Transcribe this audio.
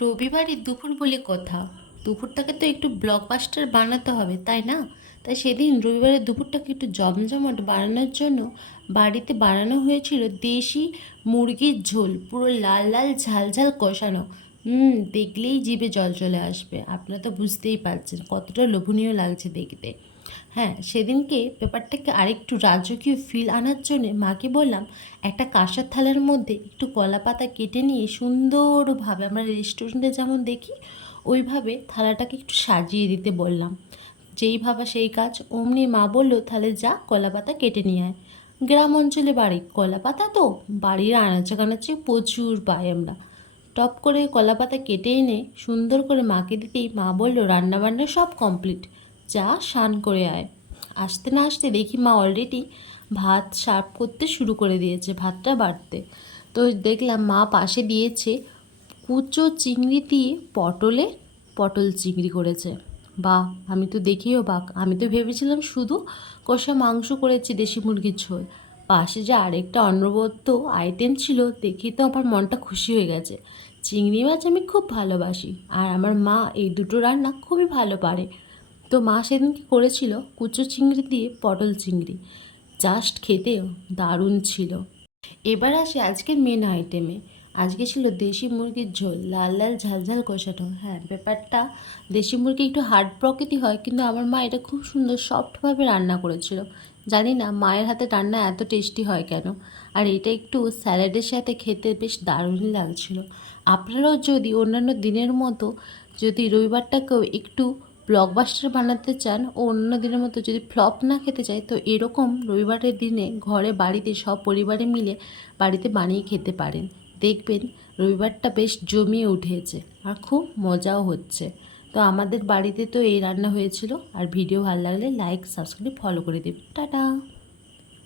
রবিবারের দুপুর বলে কথা। দুপুরটাকে তো একটু ব্লকবাস্টার বানাতে হবে, তাই না? তাই সেদিন রবিবারের দুপুরটাকে একটু জমজমাট বানানোর জন্য বাড়িতে বানানো হয়েছিল দেশি মুরগির ঝোল, পুরো লাল লাল ঝাল ঝাল কষানো। হুম, দেখলেই জিভে জল চলে আসবে। আপনারা তো বুঝতেই পারছেন কতটা লোভনীয় লাগছে দেখতে। হ্যাঁ সেদিনকে ব্যাপারটাকে আরেকটু রাজকীয় ফিল আনার জন্যে মাকে বললাম, একটা কাঁসার থালার মধ্যে একটু কলা পাতা কেটে নিয়ে সুন্দরভাবে, আমরা রেস্টুরেন্টে যেমন দেখি, ওইভাবে থালাটাকে একটু সাজিয়ে দিতে বললাম। যেই ভাবা সেই কাজ, অমনি মা বলল, তাহলে যা, কলা পাতা কেটে নিয়ে আয়। গ্রাম অঞ্চলে বাড়ি, কলা পাতা তো বাড়ির আনাচে কানাচে প্রচুর পাই আমরা। টপ করে কলা পাতা কেটে এনে সুন্দর করে মাকে দিতেই মা বলল, রান্নাবান্না সব কমপ্লিট যা, স্নান করে আয়। আসতে না আসতে দেখি মা অলরেডি ভাত সার্ভ করতে শুরু করে দিয়েছে, ভাতটা বাড়তে। তো দেখলাম মা পাশে দিয়েছে কুচো চিংড়ি দিয়ে পটলে পটল চিংড়ি করেছে। বাহ, আমি তো দেখিও বাক আমি তো ভেবেছিলাম শুধু কষা মাংস করেছি দেশি মুরগির ঝোল। পাশে যে আরেকটা অন্নবদ্য আইটেম ছিল দেখি তো আমার মনটা খুশি হয়ে গেছে। চিংড়ি মাছ আমি খুব ভালোবাসি, আর আমার মা এই দুটো রান্না খুবই ভালো পারে। তো মা সেদিন কী করেছিল? কুচো চিংড়ি দিয়ে পটল চিংড়ি জাস্ট খেতে দারুণ ছিল। এবার আসি আজকের মেন আইটেমে আজকে ছিল দেশি মুরগির ঝোল, লাল লাল ঝাল ঝাল কষানো। হ্যাঁ ব্যাপারটা দেশি মুরগি একটু হার্ড প্রকৃতি হয়, কিন্তু আমার মা এটা খুব সুন্দর সফটভাবে রান্না করেছিল। জানি না, মায়ের হাতে রান্না এত টেস্টি হয় কেন? আর এটা একটু স্যালাডের সাথে খেতে বেশ দারুণই লাগছিল। আপনারাও যদি অন্যান্য দিনের মতো যদি রবিবারটাকেও একটু ব্লকবাস্টার বানাতে চান, ও অন্য দিনের মতো যদি ফ্লপ না খেতে চায়, তো এরকম রবিবারের দিনে ঘরে, বাড়িতে সব পরিবারে মিলে বাড়িতে বানিয়ে খেতে পারেন। দেখবেন রবিবারটা বেশ জমিয়ে উঠেছে আর খুব মজাও হচ্ছে। তো আমাদের বাড়িতে তো এই রান্না হয়েছিল। আর ভিডিও ভালো লাগলে লাইক সাবস্ক্রাইব ফলো করে দেবেন। টাটা!